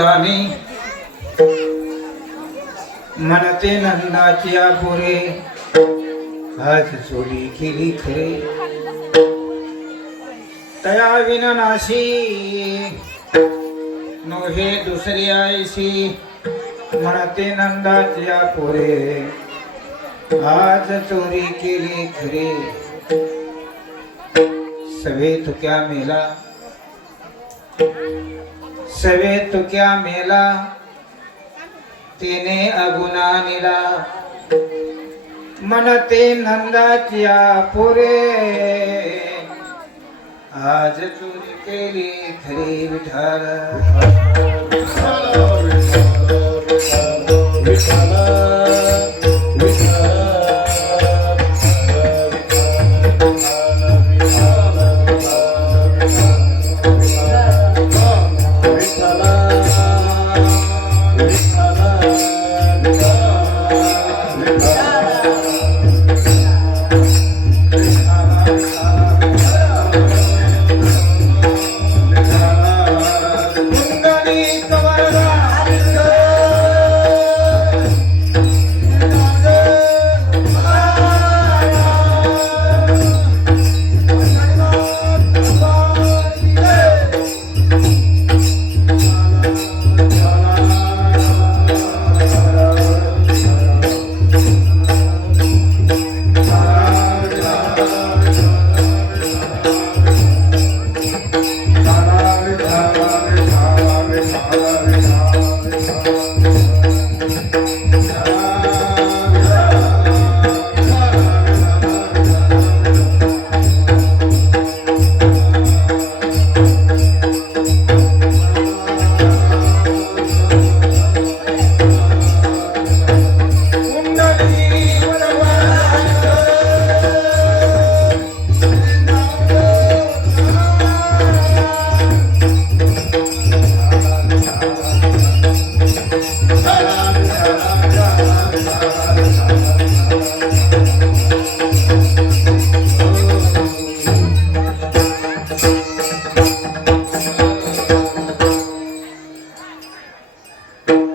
दानी मनते नंदाची पुरे आज चोरी केली खरे तया विनाशी नोहे दुसरी आयशी म्हणते नंदाची पुरे आज चोरी केली खरे सवे तो क्या मेला सवे तो क्या मेला तेने अगुना निला मनते नंदाची पुरे आज चोरी केली खरी विठाल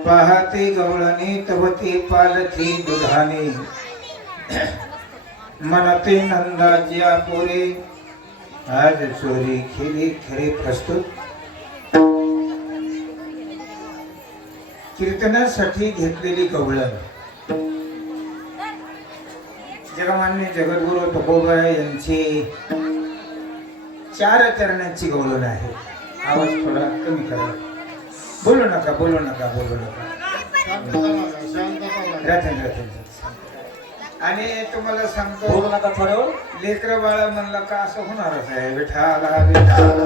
पाहते गवळणी तवती पालथी दुधाने मनते नंदाची पुरे आज चोरी केली खरे प्रस्तुत कीर्तनासाठी घेतलेली गवळण जगमान्य जगद्गुरु तुकोबा यांची 4 चरणांची गवळण आहे. आवाज थोडा कमी करा. बोलू नका बोलू नका बोलू नका. आणि तुम्हाला सांगतो बोलू नका थोडं. लेकर बाळा म्हणलं का असं होणारच आहे. विठाला विठाला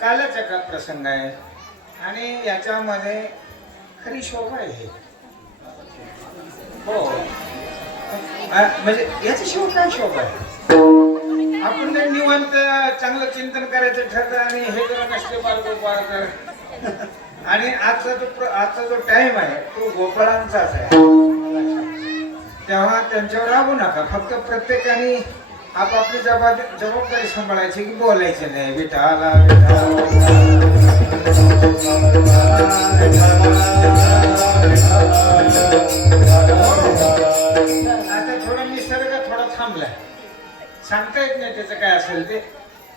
कालच एका प्रसंग आहे आणि याच्यामध्ये खरी शोभा आहे. हो म्हणजे याची शोभ काय शोभा आहे. आपण जर निवांत चांगलं चिंतन करायचं ठरलं आणि हे जरा नसले बालगोपाळ कर आणि आजचा जो टाइम आहे तो गोपाळांचाच आहे. तेव्हा त्यांच्यावर राहू नका. फक्त प्रत्येकाने आपापली जबाबदारी सांभाळायची की बोलायची नाही. विठाला आता थोडा निसर्ग थोडा थांबलाय. सांगता येत नाही त्याचं काय असेल ते,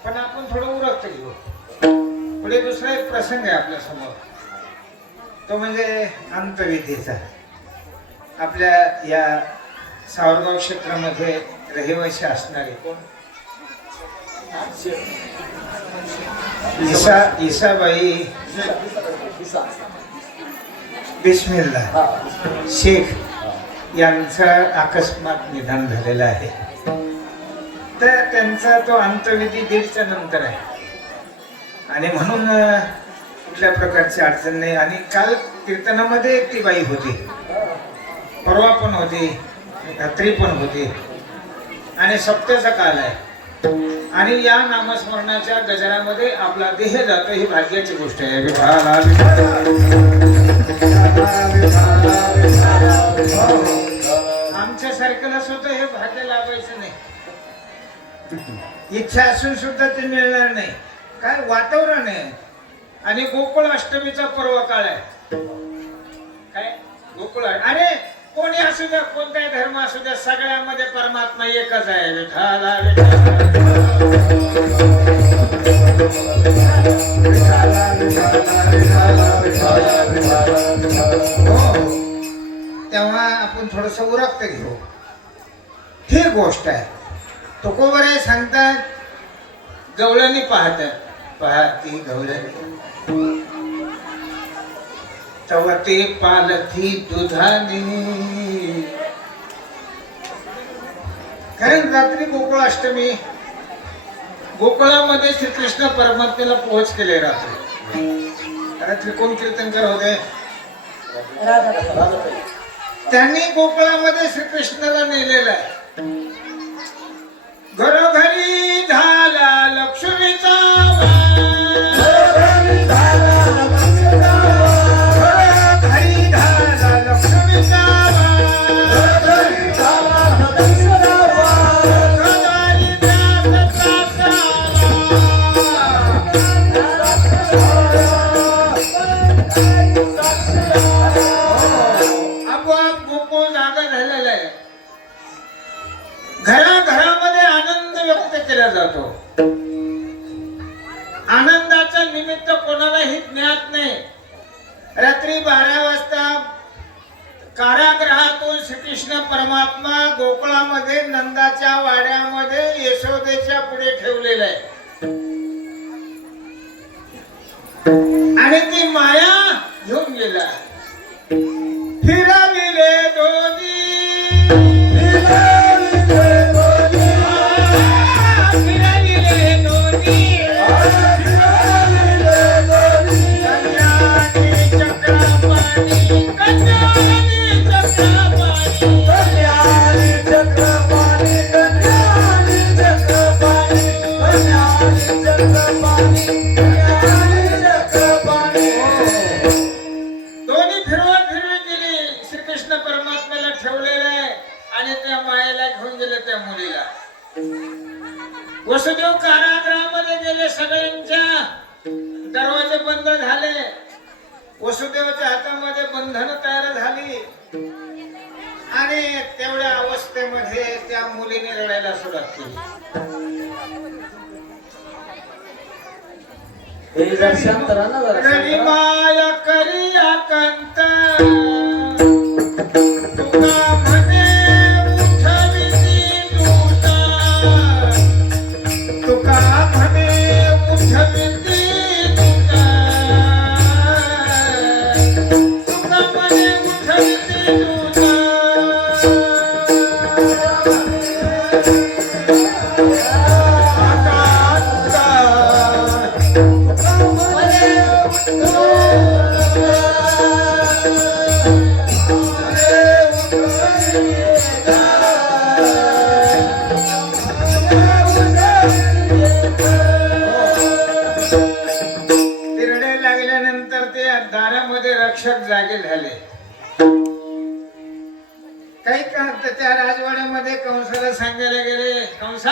पण आपण थोडं उरकत घेऊ. पुढे दुसरा एक प्रसंग आहे आपल्या समोर, तो म्हणजे अंतविधीचा. आपल्या या सावरगाव क्षेत्रामध्ये रहिवासी असणारे कोण ईसाबाई बिस्मिल्ला शेख यांचं अकस्मात निधन झालेलं आहे. तर त्यांचा तो अंतविधी 1:30च्या नंतर आहे आणि म्हणून कुठल्या प्रकारची अडचण नाही. आणि काल कीर्तनामध्ये ती बाई होती, परवा पण होती, रात्री पण होती आणि सप्त्याचा काल आहे आणि या नामस्मरणाच्या गजरामध्ये आपला देह जातो ही भाग्याची गोष्ट आहे. आमच्या सारख्याला स्वतः हे भाग्य लाभायचं नाही. इच्छा असून सुद्धा ते मिळणार नाही. काय वातावरण आहे. आणि गोकुळ अष्टमीचा पर्व काळ आहे. काय गोकुळ, अरे कोणी असू द्या, कोणताही धर्म असू द्या, सगळ्यामध्ये परमात्मा एकच आहे. विठाला तेव्हा आपण थोडस उरकत घेऊ. ही गोष्ट आहे. तुकोबराय सांगतात, गवळणी पाहती गवळणी तेव्हा ते पालथी दुधाने. कारण रात्री गोकुळाष्टमी, गोकुळामध्ये श्रीकृष्ण परमात्म्याला पोहोच केले. रात्री कोण कीर्तनकर होते? त्यांनी गोकुळामध्ये श्रीकृष्णाला नेलेलं आहे. घरोघरी झाला लक्ष्मीचा घराघरामध्ये आनंद व्यक्त केला जातो. आनंदाचा निमित्त कोणालाही ज्ञात नाही. रात्री 12 वाजता कारागृहातून श्रीकृष्ण परमात्मा गोकुळामध्ये नंदाच्या वाड्यामध्ये यशोदेच्या पुढे ठेवलेला आहे. आणि ती माया घेऊन गेला. फिरविले दोन्ही वसुदेव कारागृहामध्ये गेले. सगळ्यांच्या दरवाजे बंद झाले. वसुदेवाच्या हातामध्ये बंधन तयार झाली. आणि तेवढ्या अवस्थेमध्ये त्या मुलीने रडायला सुरुवात केली. माया करी आकांत रक्षक जागे झाले. काही त्या राजवाड्यामध्ये कंसाला सांगायला गेले, कंसा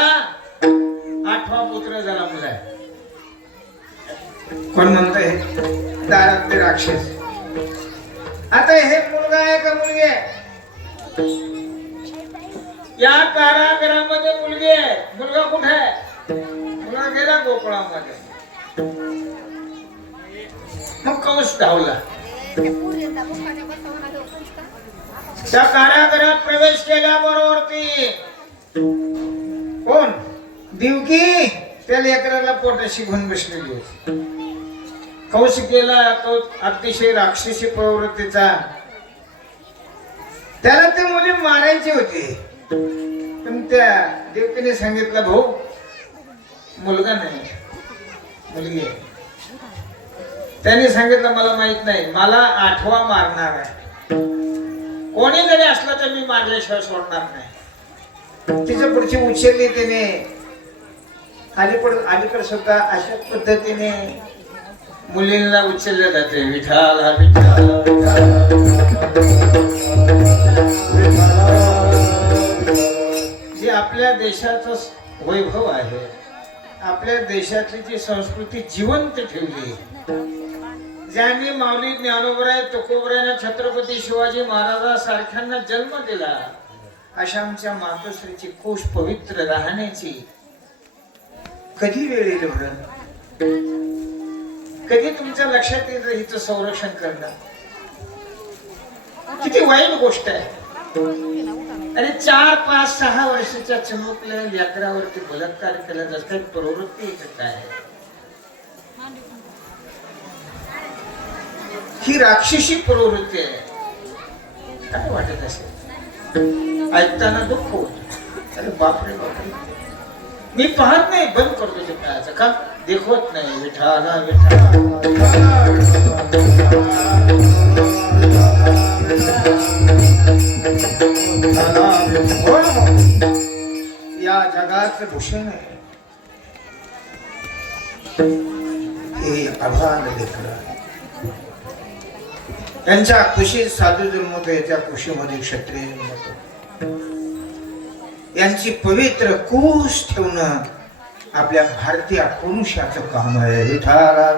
8वा पुत्र झाला मुला. कोण म्हणतंय? दारात ते राक्षस. आता हे मुलगा आहे का मुलगी आहे? या कारागृहामध्ये मुलगी आहे. मुलगा कुठे आहे? मुलगा गेला गोकुळामध्ये. मग कंस धावला. त्या कारागृहात प्रवेश केल्याबरोबर ती कोण? देवकी त्या लेकराला पोटाशी घेऊन बसलेली होती. कौशिकेला तो अतिशय राक्षसी प्रवृत्तीचा. त्याला ते मुली मारायची होती. पण त्या देवकीने सांगितलं, भाऊ मुलगा नाही मुलगी आहे. त्याने सांगितलं, मला माहित नाही, मला 8वा मारणार आहे. कोणी जरी असला तर मी मारल्याशिवाय सोडणार नाही. तिच्या पुढची उचलली तिने. अलीकडे सुद्धा अशा पद्धतीने मुलींना उचलले जाते. विठाल हा विठाल. जे आपल्या देशाचं वैभव आहे. आपल्या देशातली जी संस्कृती जिवंत ठेवली, ज्यांनी माऊली ज्ञानोबराय तुकोबरायांना छत्रपती शिवाजी महाराजांसारख्यांना जन्म दिला, अशा आमच्या मातोश्रीची कोश पवित्र राहण्याची कधी वेळ येईल बरं? कधी तुमच्या लक्षात येईल हिचं संरक्षण करणं? किती वाईट गोष्ट आहे. आणि 4, 5, 6 वर्षाच्या चिमुकल्या लेकरावरती बलात्कार केला जात काही प्रवृत्ती येत काय? ही राक्षसी प्रवृत्ती आहे. काय वाटत असेल? ऐकताना दुःख होत. अरे बापरे बापरे, मी पाहत नाही, बंद करतो ते पाहायचं का, देखवत नाही. विठाला या जगाचं भूषण आहे हे अभान लेकरं. त्यांच्या कुशीत साधू जन्मतो, याच्या कुशीमध्ये क्षत्रिय जन्मतो. यांची पवित्र कुश ठेवणं आपल्या भारतीय पुरुषाचं काम आहे. विठाला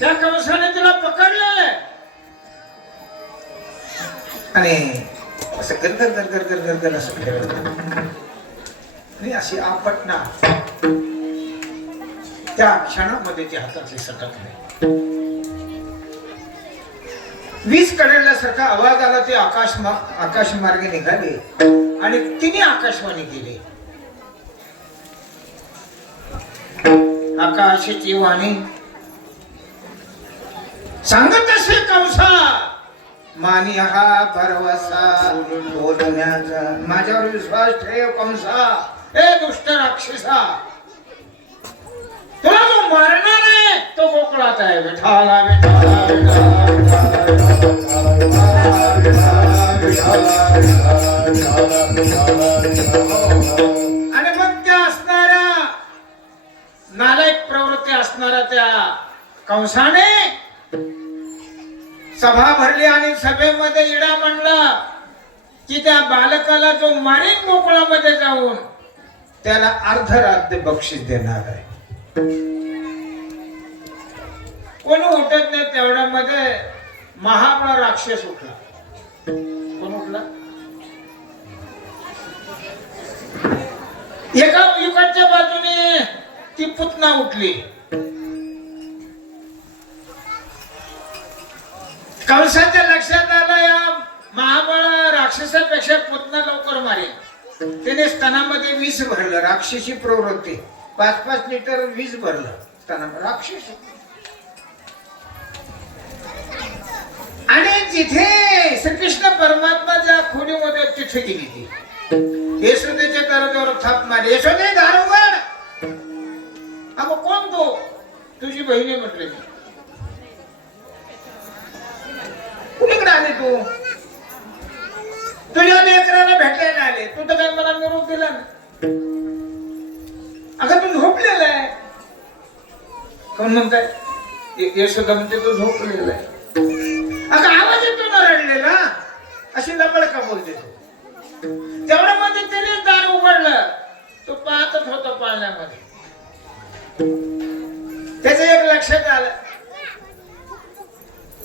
त्या कंसाने तिला पकडलं आणि असं गरगर गरगर गरगर गर असं ठेवलं आणि अशी आपटना त्या क्षणामध्ये ती हातातली सटकली. वीज कळल्यासारखा आवाज आला. ते आकाश मार्गे निघाले आणि तिने आकाशवाणी केली. आकाशाची वाणी सांगत असे कंसा, मानी हा भरवसा बोलण्याचा, माझ्यावर विश्वास ठेव कंसा. ए दुष्ट राक्षसा, तुला जो मारणार आहे तो गोकुळात आहे. विठाला विठाला आणि मग त्या असणाऱ्या नालायक प्रवृत्ती असणाऱ्या त्या कंसाने सभा भरली आणि सभेमध्ये इडा म्हणला की त्या बालकाला जो मारीन गोकुळामध्ये जाऊन त्याला अर्धराज्य बक्षीस देणार आहे. कोण उठत नाही. तेवढ्यामध्ये महाबळ राक्षस उठला. कोण उठला? एका युगाच्या बाजूने ती पुतना उठली. कंसाच्या लक्षात आला या महाबळ राक्षसापेक्षा पुतना लवकर मारेल. त्याने स्तनामध्ये विष भरलं. राक्षसी प्रवृत्ती. 5-5 लिटर विष भरलं स्तनामध्ये. राक्षस. आणि जिथे श्रीकृष्ण परमात्मा ज्या खोलीमध्ये तिथे गेली ती यशोदेच्या दरवाजावर थाप मारली. यशोदे दार उघड. अगं कोण तो? तुझी बहिणी म्हटले. मी कुणीकडे आले तू? तुझ्या लेकराला भेटायला आले. तू तर काय मला निरोप दिला ना. अगं तू झोपलेला आहे. कोण म्हणताय? यशोदा म्हणते तू झोपलेला आहे. अगं आवाज येतो ना रडलेला. अशी लबड का बोलते तू? तेवढ्यामध्ये त्याने दार उघडलं. तो पाहतच होता पाळण्यामध्ये. त्याचं एक लक्षात आलं,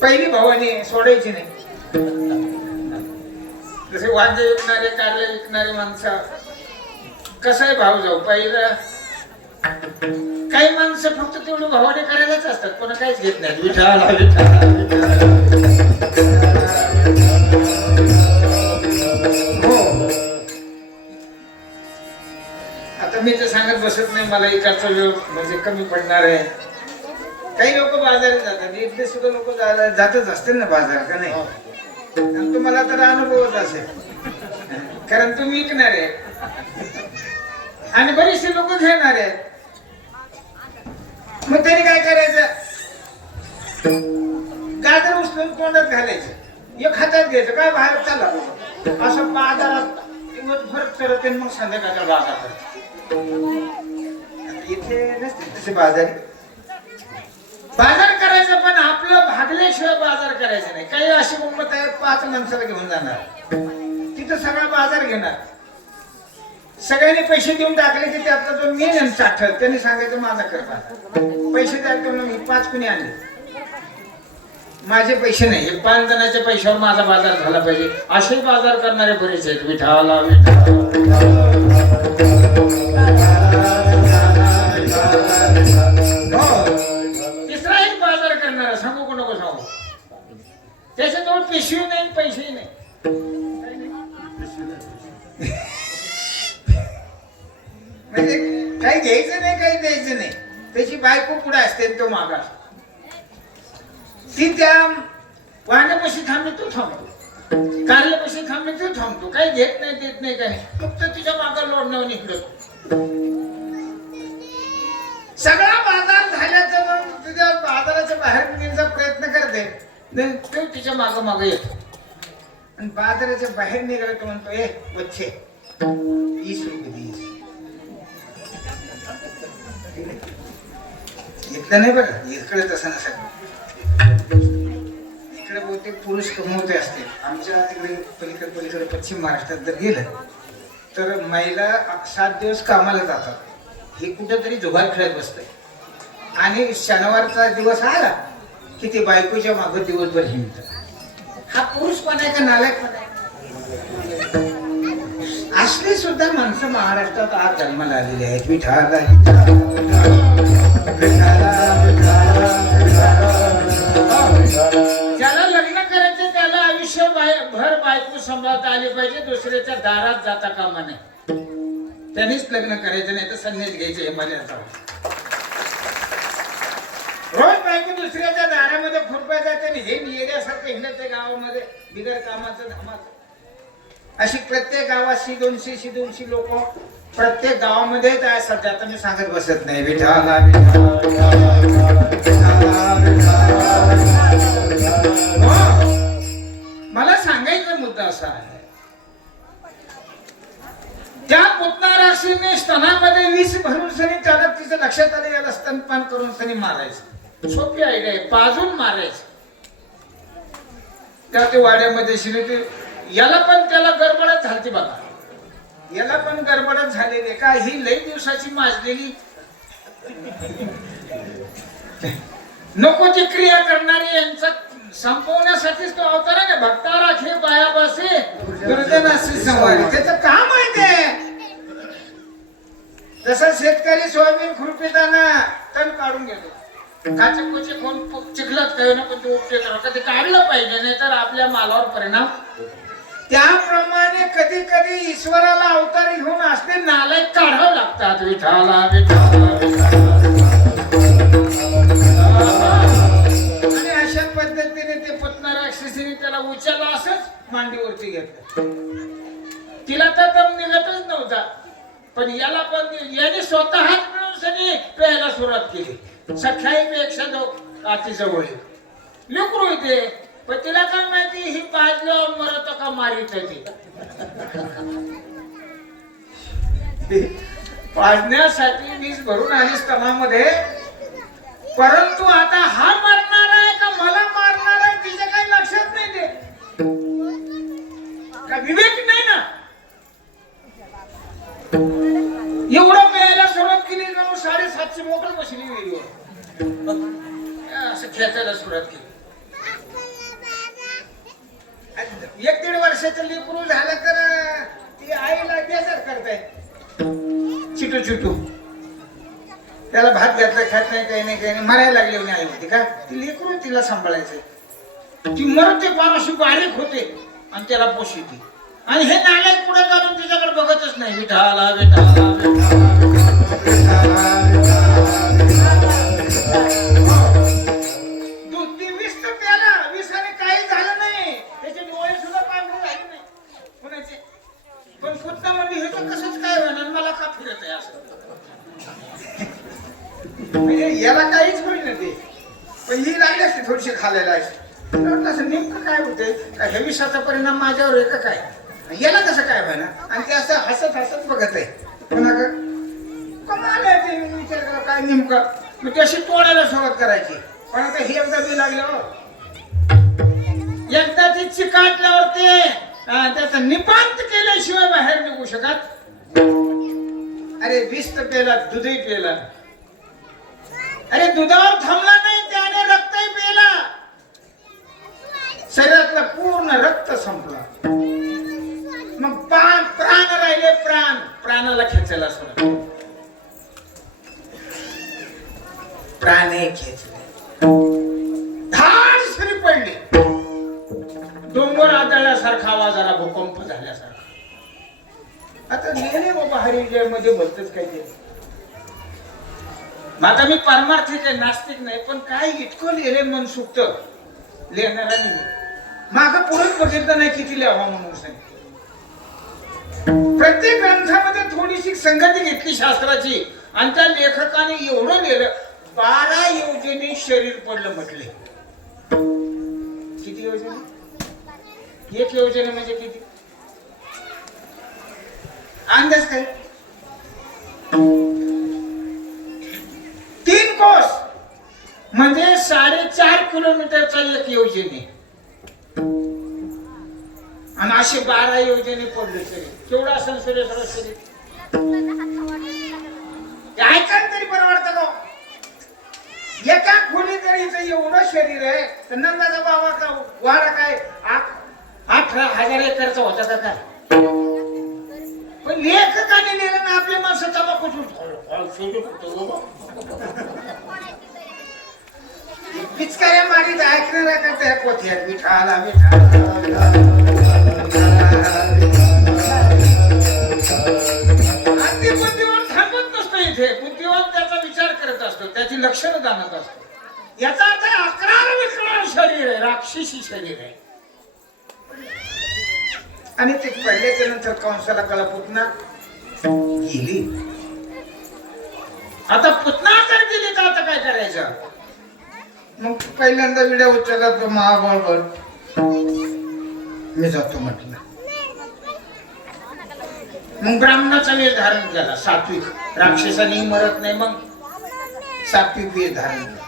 पहिली भवानी सोडायची नाही. जसे वांगे विकणारे, कारले विकणारे माणसं कसं आहे भाव जाऊ पहिलं. काही माणसं फक्त तेवढी भवानी करायलाच असतात, कोणा काहीच घेत नाही. विठाला विठाला आता मी तर सांगत बसत नाही. मला इकडचा वेळ म्हणजे कमी पडणार आहे. काही लोक बाजारात जातात. इथले सुद्धा लोक जातच असतील ना बाजार, का नाही? तुम्हाला तर अनुभवच असेल, कारण तुम्ही विकणार आहे आणि बरेचसे लोक घेणार आहेत. मग त्यांनी काय करायचं? गाजर उचलून तोंडात घालायचं. एक हातात घ्यायचं. काय बाहेर चालला असं बाजारात दिवसभर चरत. मग संध्याकाळच्या बाजारात इथे नसते तसे बाजारी. बाजार करायचं पण आपलं भागल्याशिवाय बाजार करायचं नाही. काही अशी गंमत आहे 5 माणसाला घेऊन जाणार तिथं सगळा बाजार घेणार. सगळ्यांनी पैसे देऊन टाकले की त्यातला जो मेन आहे चाठर त्यांनी सांगायचं माझा कर बाजार. पैसे द्यायला मी 5 कुणी आणले माझे पैसे नाही. हे 5 जणांच्या पैशावर माझा बाजार झाला पाहिजे असे बाजार करणारे बरेच आहेत. विठाला तिसरा एक बाजार करणारा सांगू को नको सांगू. त्याच्याजवळ पिशवी नाही पैसेही नाही. म्हणजे काही घ्यायचं नाही काही द्यायचं नाही. त्याची बायको पुढे असते तो मागा. ती त्या वाहनापाशी थांबली तो थांबतो, कारल्यापाशी थांबली तो थांबतो. काही घेत नाही देत नाही काही फक्त तिच्या मागा लोडण्यावर निघतो. सगळा बाजार झाल्याचं मग तुझ्या बाजाराच्या बाहेर निघण्याचा प्रयत्न करते तो तिच्या माग येतो आणि बाजाराच्या बाहेर निघाला तो म्हणतो ए वच्छे 20 रुपये दे. इथलं नाही बघा इकडे तसं नसेल. इकडे बहुतेक पुरुष कमवते असते. आमच्या तिकडे पलीकडे पश्चिम महाराष्ट्रात जर गेलं तर महिला 7 दिवस कामाला जातात. हे कुठेतरी जुगार खेळत बसते आणि शनिवारचा दिवस आला की ते बायकोच्या मागे दिवसभर हिंडत. हा पुरुष पण आहे का नालायक पण आहे. असली सुद्धा माणसं महाराष्ट्रात आज जन्माला आलेली आहेत. विठाला ज्याला लग्न करायचं त्याला आयुष्यभर बायको सांभाळता आली पाहिजे. दुसऱ्याच्या दारात जाता कामा नये. त्यांनीच लग्न करायचं नाही तर संन्यास घ्यायचं हे मर्यादा. रोज बायको दुसऱ्याच्या दारामध्ये खुरपाय जाते आणि हे येण्यासारखं हिंडते गावामध्ये बिगर कामाचं धामाचं. अशी प्रत्येक गावात 100-200 लोक प्रत्येक गावामध्ये काय सध्या आता मी सांगत बसत नाही. विठाला मला सांगायचा मुद्दा असा आहे त्या पुतना राशीने स्तनामध्ये विष भरून सनी त्याला तिचं लक्षात आलं याला स्तनपान करून सनी मारायचं. सोपी आयडिया आहे. पाजून मारायचं. त्या ते वाड्यामध्ये शिरते याला पण त्याला गडबडच झाली बघा. याला पण गडबडच झालेली का ही लई दिवसाची माजलेली नको ती क्रिया करणारी यांचा संपवण्यासाठीच तो अवतार आहे. भक्ता राखे बाया बसे दुर्जनाशी संवारी. त्याचं काम आहे ते. जसा शेतकरी सोयाबीन खुरपिताना तण काढून घेतो. काचकोचे कोण चिखलात काही ना पण ते उपटे करा ते काढलं पाहिजे नाही तर आपल्या मालावर परिणाम. त्याप्रमाणे कधी कधी ईश्वराला अवतार घेऊन असते नालायक काढावं लागतात. विठाला आणि अशा पद्धतीने ते पुतना राक्षसीने त्याला उचलला असंच मांडीवरती घेतलं. तिला तर दम निघतच नव्हता पण याला पण याने स्वतःच मिळून सनी प्यायला सुरुवात केली. सख्याईपेक्षा अति जवळ लेकरू इथे पण तिला काय माहिती ही पाजल्यावर मरत का मारित ती पाजण्यासाठी वीज भरून आली स्तनामध्ये. परंतु आता हा मारणार आहे का मला मारणार आहे तिच्या काही लक्षात नाही. ते का विवेक नाही ना. एवढं प्यायला सुरुवात केली जाऊन 750 मोकळ बसली वेळीवर असं खेचायला सुरुवात केली. 1-1.5 वर्षाचं लेकरू झालं तर ती आईला बेजार करताय. चिटू त्याला भात घातला खात नाही काही नाही मरायला लागली म्हणे आई होती का. ती लेकरू तिला सांभाळायचं. ती मरते फार अशी बारीक होते आणि त्याला पोषिते आणि हे नालायक पुढे जाऊन तिच्याकडे बघतच नाही. विठाला विष तर प्याला. विषाने काही झालं नाही. त्याचे डोळे सुद्धा पांढरे झाले नाही कुणाचे. पण पुतना म्हणजे हे तर कसंच काय होणार मला का फिरत आहे असं. म्हणजे याला काहीच होईल ना ते पण ही लागली असते थोडीशी खाल्लेला असं नेमकं काय होते का हे विषाचा परिणाम माझ्यावर आहे का काय. याला कसं काय व्हायना आणि ते असं हसत बघत आहे. कोणा कमाल आहे ते विचार करा काय नेमकं. मग ती अशी तोडायला सुरुवात करायची. पण आता हे एकदा बी लागल्यावर एकदा ती चिकाटल्यावर ते त्याचा निपांत केल्याशिवाय बाहेर निघू शकत. अरे विष तर पेला, दूधही पेला, अरे दुधावर थांबला नाही त्याने रक्तही पेला, शरीरातला पूर्ण रक्त संपला. मग प्राण राहिले, प्राणाला खेचायला सोडा, प्राणही खेचले, धाड सरी पडली, डोंगर आदळल्यासारखा आवाज आला, भूकंप झाल्यासारखा. आता नेहमी बाबा हरिजयमध्ये बोलतच काय ते. आता मी पारमार्थिक आहे, नास्तिक नाही, पण काय इतकं लिहिले मनसुक्त लिहिणारा नाही. माग पुढेच बघितलं नाही किती लिहावा म्हणून सांगितलं. प्रत्येक ग्रंथामध्ये थोडीशी संगती घेतली शास्त्राची आणि त्या लेखकाने एवढं लिहिलं, 12 योजने शरीर पडलं म्हटले. किती योजने? एक योजने म्हणजे किती अंदाज काय? 3 कोस म्हणजे 4.5 किलोमीटरचा एक योजने, आणि असे 12 योजने पडले शरीर. केवढा असेल सूर्यसर शरीर? ऐकायला तरी परवडतं का? एका खोलीत एवढं शरीर आहे तर नंदाचा बाबा का वाडा काय 18,000 एकरचा होता का काय? पण लेखकाने लिहिलं ना, आपल्या माणसं तंबाखू पिचकाऱ्या मारीत ऐकणाऱ्या करता ह्या पोथ्यात विठाला आणि बुद्धिवान थांबत नसतो इथे. बुद्धिवान त्याचा विचार करत असतो, त्याची लक्षणं जाणत असतो. याचा अर्थ 11 विकराळ शरीर आहे, राक्षसी शरीर आहे. आणि ते पडल्याच्या नंतर कंसाला कळा पुतना गेली. आता पुतना जर गेली तर आता काय करायचं? मग पहिल्यांदा विड्या उचलला तो महाबळवर, मी जातो म्हटलं. मग ब्राह्मणाचा वेश धारण केला, सात्विक. राक्षसानेही मरत नाही, मग सात्विक वेश धारण केला.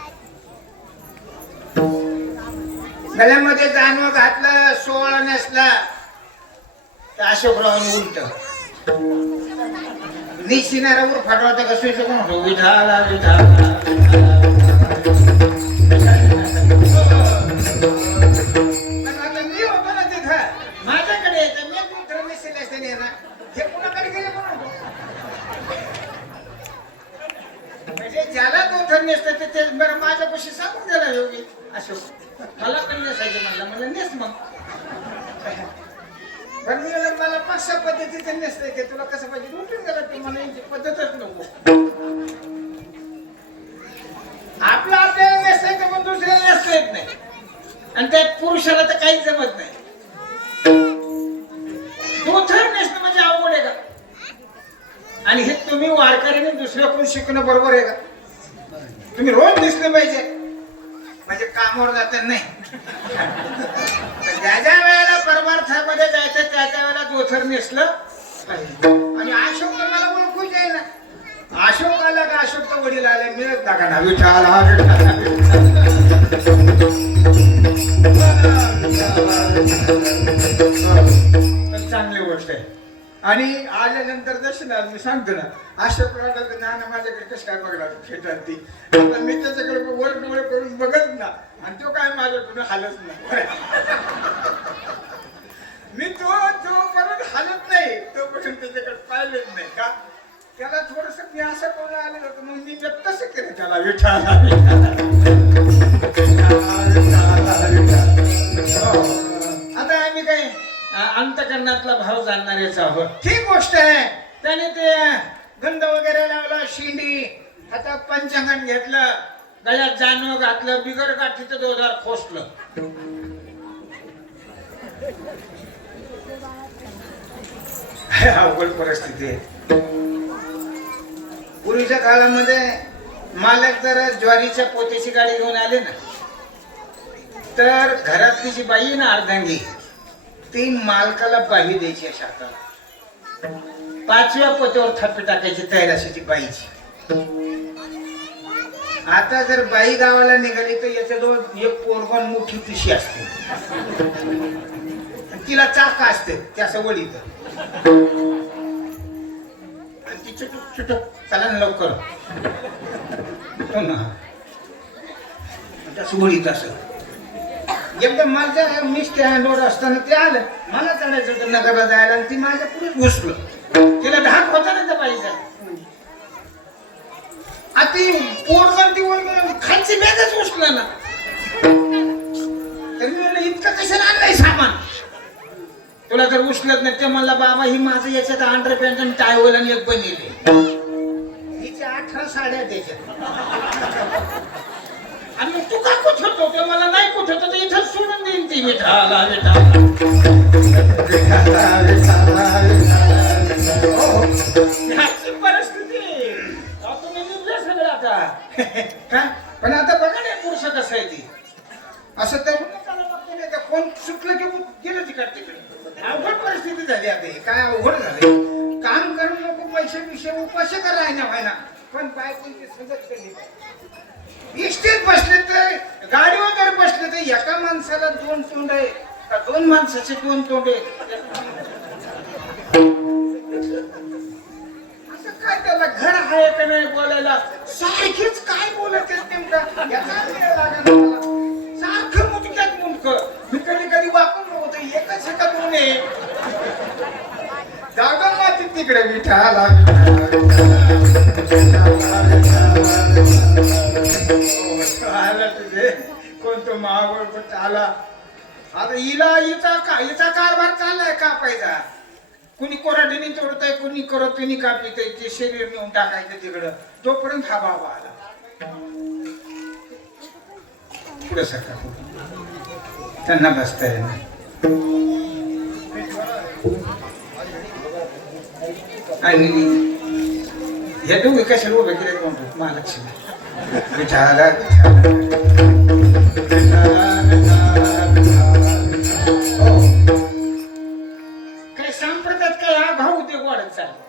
गळ्यामध्ये जानवं घातलं, 16 नेसला, अशोकरावांनी उलट निशिनारावर फाटवाचा कसं कोण विठाला विठाला. मी होतो ना तिथं, माझ्याकडे यायचं, मी कुठं नेसले असते ना, हे कुणाकडे गेले कोण? म्हणजे ज्याला दोथर नेसतं ते बरं माझ्यापाशी सांगून गेला योगी अशोक, मला पण नेसायचे म्हणलं, मला नेस मग. पण मी मला 5-6 पद्धतीचे नेसते की तुला कसं पाहिजे उठून गेला, ते मला यांची पद्धतच नको. आपल्याला नेसता येतं पण दुसऱ्याला नेसता येत नाही, आणि त्या पुरुषाला तर काहीच जमत नाही. दोथर नेसणं म्हणजे अवघड आहे का? आणि हे तुम्ही वारकऱ्याने दुसऱ्याकडून शिकणं बरोबर आहे का? तुम्ही रोज दिसले पाहिजे म्हणजे कामावर जात नाही. ज्या ज्या वेळेला परमार्थामध्ये जायचं त्या त्या वेळेला दोथर नेसलं पाहिजे. आणि अशोक मला ओळखूच आहे ना, अशोक आला का अशोकचा वडील आले, मिळत टाका ना विठाला. चांगली गोष्ट आहे. आणि आल्यानंतर दर्शनाला मी सांगतो ना, अशोक नाना माझ्याकडे कसं काय बघणार खेळतात ती, मी त्याच्याकडे वर डोळे करून बघत ना, आणि तो काय माझ्याकडून हालत नाही. मी तो परत हालत नाही तोपर्यंत त्याच्याकडे पाहिलेच नाही का. त्याला थोडस मी असं कोण आलेलं होतं, मग मी तसं केलं त्याला विठाला. आता आम्ही काय अंतकरणातला भाव जाणणारेच आहोत. ठीक गोष्ट आहे. त्याने ते गंध वगैरे लावला, शिंडी हातात पंचांगण घेतलं, गळ्यात जानवं घातलं, बिगर गाठीचं दोधार खोसलं. अवघड परिस्थिती आहे. पूर्वीच्या काळामध्ये मालक जर ज्वारीच्या पोत्याची गाडी घेऊन आले ना, तर घरातली जी बाई ना अर्धांगी, ती मालकाला बाही द्यायची अशा हाताला. 5व्या पोत्यावर थापी टाकायची तयार असायची बाईची. आता जर बाई गावाला निघाली तर याच्याजवळ एक पोरगण मोठी पिशी असते, तिला चाका असते त्या वळीत, आणि ती चुटुक चुटुक चला ना लवकर हो ना, त्या वळीत असं. एकदम माझ्या मी स्टँडवर असताना ते आलं, मला चढायचं होतं नगरला जायला, आणि ती माझ्या पुढे घुसलं. तिला धाक होता ना त्या बाईचा. ती पोरगण ती खालची बॅगच उचलं ना. तर मी म्हणलं इतकं कशाला आणलंय सामान, तुला जर उचलत नाही. ते म्हणला बाबा ही माझं याच्यात अंडर पॅन्ट आणि टायवल आणि एक बनेल, हिच्या 18 साड्या त्याच्यात. आणि मग तू का कुठ होतो? ते मला नाही कुठ होतो, तर इथं सोडून देईन ती. विठाला ह्याची परिस्थिती तुम्ही निघले सगळं आता. पण आता बघा ना पुरुष कसं आहे ती, असं तर कोण सुटलं की गेलं तिकडे तिकडे. अवघड परिस्थिती झाली आता, काय अवघड झाले. काम करून नको, पैसे विषय उपाशी करायला नाही व्हायना, पण बायकोची सजत केली. इष्टीत बसले तर, गाडीवर जर बसले तर एका माणसाला 2 तोंड आहे का 2 माणसाचे 2 तोंड आहे? असं काय त्याला घर आहे का नाही बोलायला? सारखीच काय बोलत नेमका सारखं मुटक्यात मुटकं. मी कधी कधी वापरून होतो एकच का 2 आहे जागा माती तिकडे. विठाला आला तुझे कोणतं महाबळ आला. आता हिचा कारभार चाललाय कापायचा. कुणी कोराडीने तोडताय, कुणी करतीने कापित, ते शरीर नेऊन टाकायचं तिकडं. तोपर्यंत हा बाबा आला पुढे सकाळ. त्यांना बसता येणार. आणि हे दोघे कशाला उभे केले म्हणतो महालक्ष्मी. विठाला काय संप्रदायात काय हा भाऊ उद्योग वाढत चालला.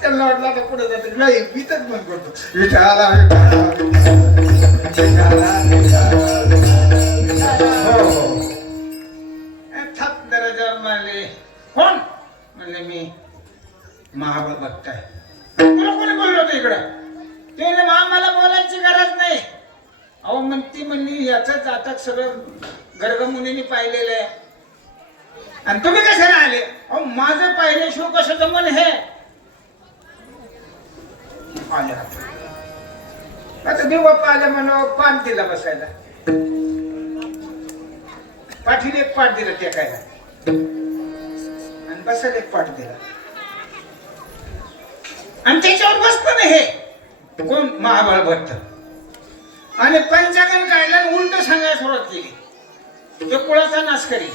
त्यांना वाटलं आता पुढे जाते नाही, भीतच बंद करतो. विठाला थाप दराजावर मारले. कोण म्हणले? मी महाबळ बघताय. तुला कोणी बोललो होतं इकडं? ते म्हणले मला बोलायची गरज नाही. अहो मग ती म्हणली याच जातक सगळं गर्ग मुनींनी पाहिलेलं आहे, आणि तुम्ही कशाला आले? अहो माझं पाहिल्याशिवाय कसं जमन हे. आता देवबाप्पा आल्या म्हणून पान दिला बसायला, पाठीने एक पाठ दिला टेकायला, आणि बसायला एक पाठ दिला, आणि त्याच्यावर बसतो ना हे कोण? महाबळ भट्ट. आणि पंचांगण काढला, उलट सांगायला सुरुवात केली. तो कुळाचा नाश करीन,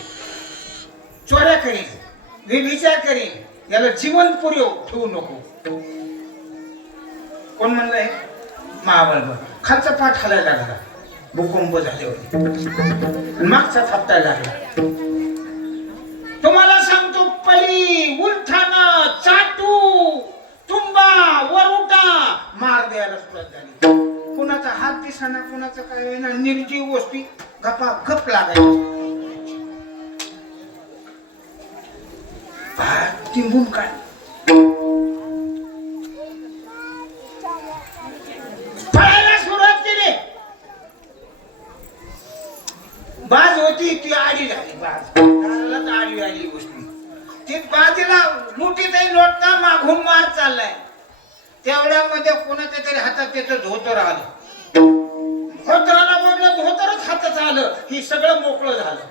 चोऱ्या करीन, विचार करीन, याला जिवंत पुरेव ठेवू नको. कोण म्हणलंय? महाबळ भट्ट. खालचा पाठ हलायला लागला, भूकंप झाले होते, मागचा थापटायला लागला. तुम्हाला सांगतो पली उलथाना चाटू तुंबा वरुटा मार द्यायला सुरुवात झाली. कुणाचा हात दिसाना, कुणाचं काय होईना, निर्जीव गोष्टी गपा गप लागायची. तिंबून काय पळायला सुरुवात केली. बाज होती ती आडी झाली. बाज आडी आली गोष्टी. ती बाजीला मुठीतही लोटता मागून मार चाललाय. तेवढ्यामध्ये कोणाच्या तरी हातात त्याचं धोतर आलं. धोतराला म्हटलं धोतरच हातात आलं, ही सगळं मोकळं झालं.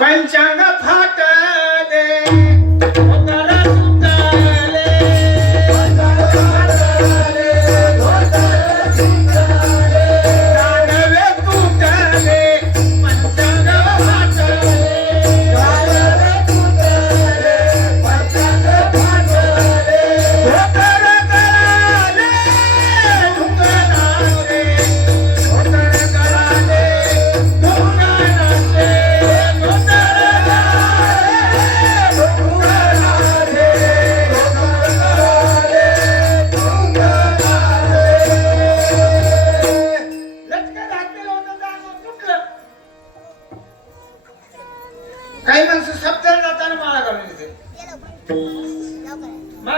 पंचांग फाटले, धोतर सुटले, दांडवे तुटले, पंचांग फाटले, धोतर गळाले, ढुंगणाचे, धोतर गळाले, ढुंगणाचे.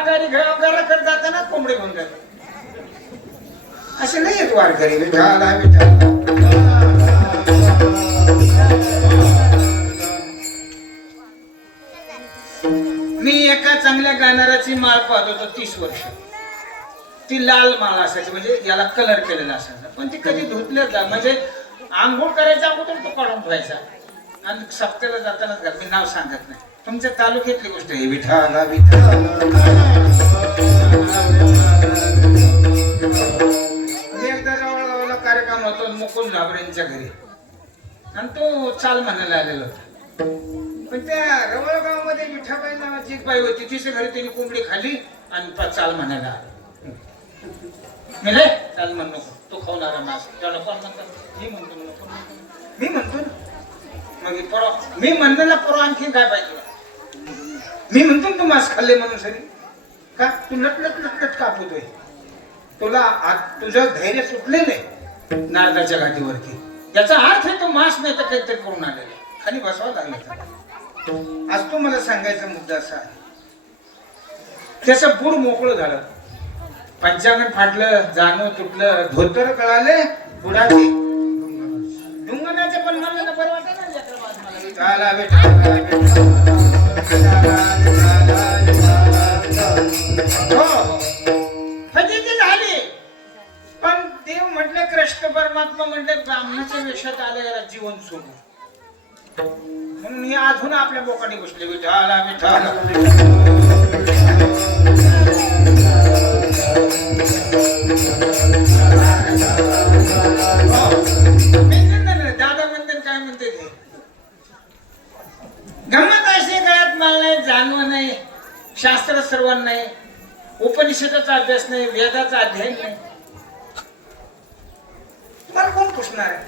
माघारी घराकडे जाताना कोंबडे घेऊन जातात. असे नाही येत वारकरी. विठाला विठाला. मी एका चांगल्या गाणाराची माळ पाहत होतो 30 वर्ष. ती लाल माळ असायची, म्हणजे याला कलर केलेला असायचा, पण ती कधी धुतलं म्हणजे आंघोळ करायच्या अगोदर तो काढून ठेवायचा आणि सप्त्याला जातानाच घाल. मी नाव सांगत नाही, तुमच्या तालुक्यातली गोष्ट आहे. विठाला विठाला. एकदा जवळ कार्यक्रम होतो मुकुंद झाबरेंच्या घरी आणि तो चाल म्हणायला आलेला होता. पण त्या रवळगावमध्ये विठाबाई नावाची एक बाई होती, तिच्या घरी त्यांनी कोंबडी खाल्ली आणि चाल म्हणायला आला. मी नाही चाल म्हण नको, तो खावणारा मास त्याला कोण म्हणतात. मी म्हणतो नको, मी म्हणतो मग परवा मी म्हणलेला परवा आणखी काय पाहिजे. मी म्हणतो तू मास खाल्ले म्हणून सरी का तू नटनट नटनट कापूतोय. तुला तुझं धैर्य सुटलेलं आहे नारदाच्या घाटीवरती. याचा अर्थ आहे तो मास नाही तर काहीतरी करून आलेला, खाली बसवावं लागलं. आज तो मला सांगायचा मुद्दा असा आहे, त्याचं बूड मोकळं झालं, पंचांगण फाटलं, जाणं तुटलं, धोतर कळाले बुडाचे डुंगणाचे. पण मला बरं वाटत ना झाली. पण देव म्हटले, कृष्ण परमात्मा म्हटले ब्राह्मणाच्या वेशात आले याला जीवन सोडून, म्हणून हे अजून आपल्या बोकाने बसले. विठाला विठाला. दादा म्हणते काय म्हणते ते गंमत अशी काळात मला नाही, जाणवं नाही, शास्त्र सर्वांना नाही, उपनिषदाचा अभ्यास नाही, वेदाचा अध्ययन नाही. तुम्हाला कोण पुसणार आहे.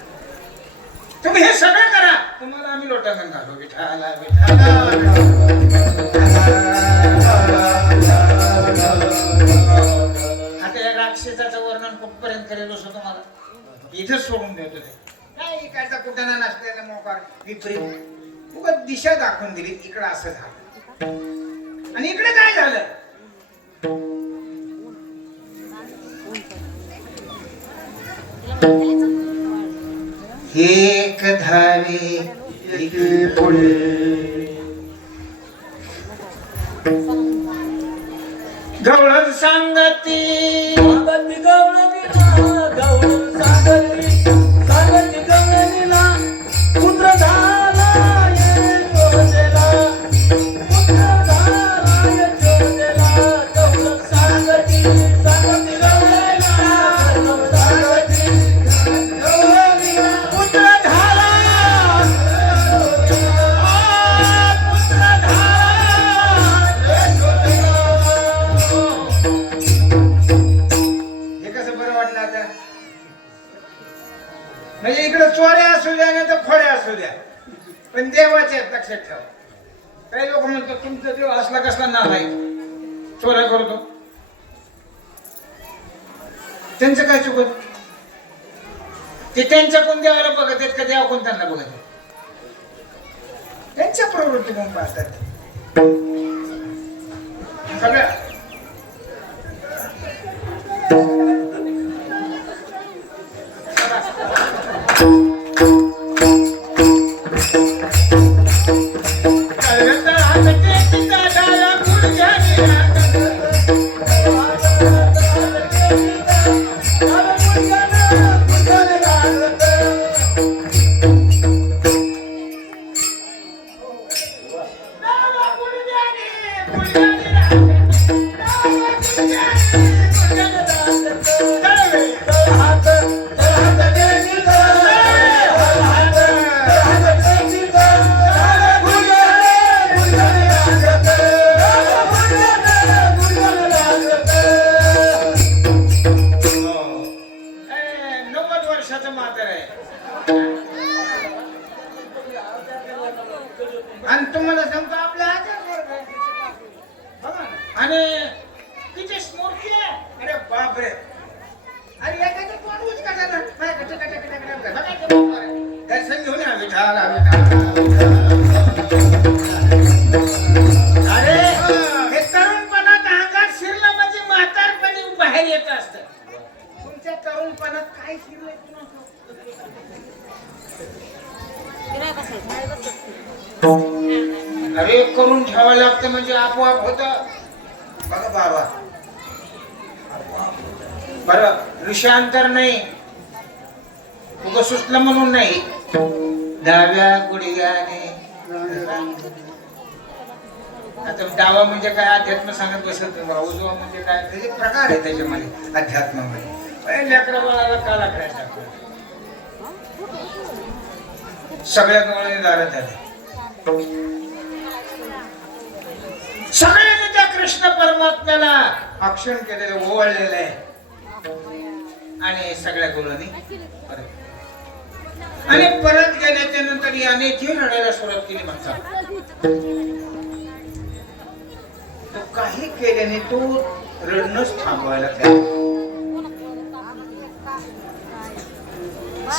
तुम्ही हे सगळं करा, तुम्हाला आम्ही लोटांगण घालू. विठाला विठाला. आता या राक्षसाचं वर्णन कुठपर्यंत करेल असं तुम्हाला इथं सोडून देतो. ते काय इकडचा कुठं नसलेला मोकार विपरीत उगाच दिशा दाखवून दिली. इकडं असं झालं आणि इकडे काय झालं. एक धावे एक पुढे गवळण सांगती पुत्र झाला म्हणजे इकडे चोऱ्या असू द्या नाही तर खोड्या असू द्या, पण देवाचे लक्षात ठेवा. काही लोक म्हणतात तुमचा देव असला कसला नाही, चोऱ्या करतो. त्यांचं काय चुकत. ते त्यांच्या कोण देवाला बघत आहेत का देवा कोण त्यांना बघत आहेत. त्यांच्या प्रवृत्ती म्हणून पाहतात सगळ्या. आणि तुम्हाला सांगतो आपल्या आणि तिची स्मृती आहे. अरे बापरे, अरे एखादं कोण उच काढा दर्शन घेऊन या. विठाला अरे हे तरुणपणात अंगात बाहेर येत असत. तुमच्या तरुणपणात काय शिरलंय अरे करून ठेवावं लागतं म्हणजे आपोआप होत. बघा बाबा बरं ऋषांतर नाही उग सुचलं म्हणून नाही. डाव्या गुडघ्याने आता डावा म्हणजे काय अध्यात्म सांगत बसत नाही. उजवा म्हणजे काय त्याचे प्रकार आहे त्याच्यामध्ये अध्यात्मामध्ये. लेकरा बाळाला काला करायचा सगळ्या गवळणी दारात झाले. सगळ्यांनी त्या कृष्ण परमात्म्याला अक्षण केलेलं ओवाळलेलं आहे आणि सगळ्या गवळणी परत आणि परत गेल्याच्या नंतर याने ती रडायला सुरुवात केली. म्हणतात तो काही केल्याने तो रडणंच थांबवायला तयार.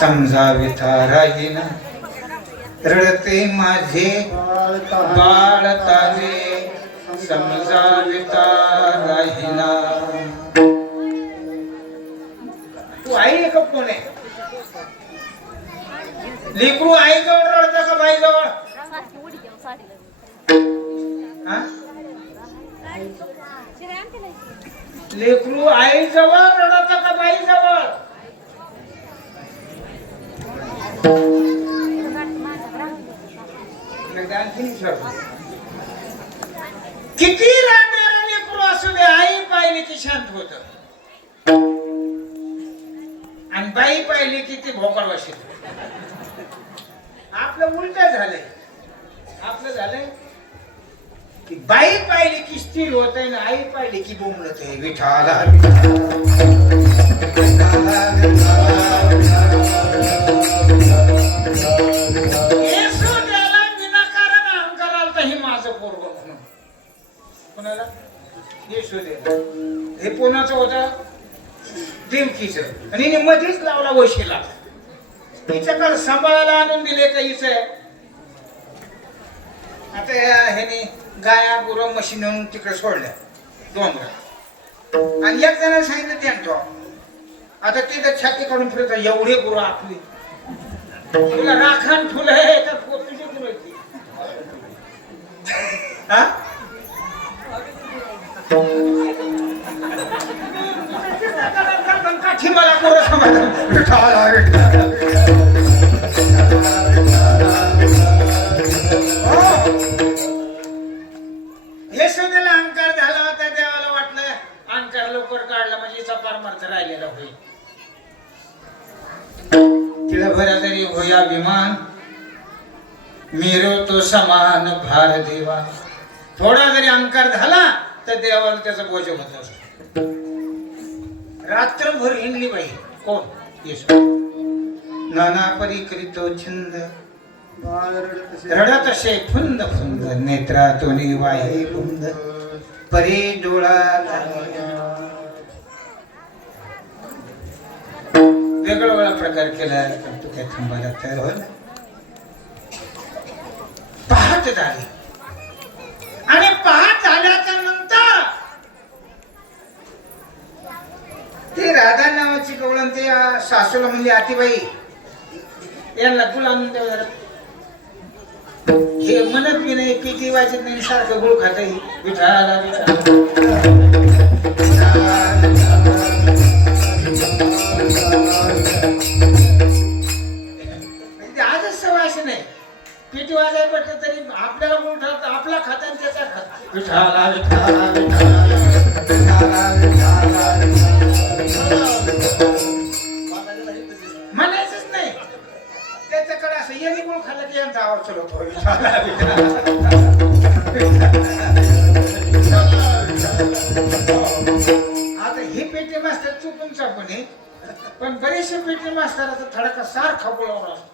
समजाविता राहीना रडते माझे बाळ ताजे समजाविता राहीना. तू आई आहे का कोण आहे? लेकरू आई जवळ रडतं का बाई जवळ? लेकरू आई जवळ रडतं का बाई जवळ? किती रडणारं लेकरू असू दे आई पाहिली की शांत होत आणि बाई पाहिली की ती भोकाड वाशीत. आपलं उलट झालंय. आपलं झालंय की बाई पाहिली की स्थिर होत आहे ना आई पाहिली की बोंबलत आहे. विठाला विनाकारण अहंकार आलता हे माझं पोरग म्हणून. कोणाला? यशोदेला. हे कोणाचं होतं? देवकीच. आणि मध्येच लावला वशीला. तिच्याकडे सांभाळायला आणून दिले का हिच. आता ह्याने गाया गुरं म्हशी नेऊन तिकडे सोडल्या डोंगरात आणि एक जणांना सांगितलं ध्यान ठेवा. आता तिथं छाती काढून फिरत एवढे गुरु आपली तुला राखण फुलं आहे तर तुझी गुरु काठी मला गुरु यशोदेला अहंकार झाला होता. देवाला वाटलं अहंकार लवकर काढला म्हणजे पारमार्थ राहिलेला होईल. तिला भरा तरी होया अभिमान मेरो तो समान भार देवा. थोडा जरी अहंकार झाला तर देवाला त्याचा बोज होत असतो. रात्रभर हिंडली बाई. कोण? यशोदा. नाना परी करीतो छंद रडत असे फुंद फुंद नेत्रातून वाहे कुंद परी डोळा वेगळा प्रकार केला. तू काय थांबायला तयार होईल. पहाट झाली आणि पहाट झाल्याच्या नंतर ती राधा नावाची गवळण ते सासूला म्हणजे आतीबाई यांना गुळ आणून द्या. हे म्हणत बी नाही पिटी वाजत नाही सारखं गुळ खात विठाला आजच सवय अशी नाही. पिटी वाजायला पडतं तरी आपल्याला गुळ खात आपला खाता आणि त्याचा खात विठाला म्हणायचंच नाही. त्याच्याकडे असं येणे गुळ खाल्लं की यांचा आवाज चलत होईल. आता हे पेटे मास्तर चुकून चापून पण बरेचसे पेटे मास्तराचा थडका सारखा गुळावर असतो.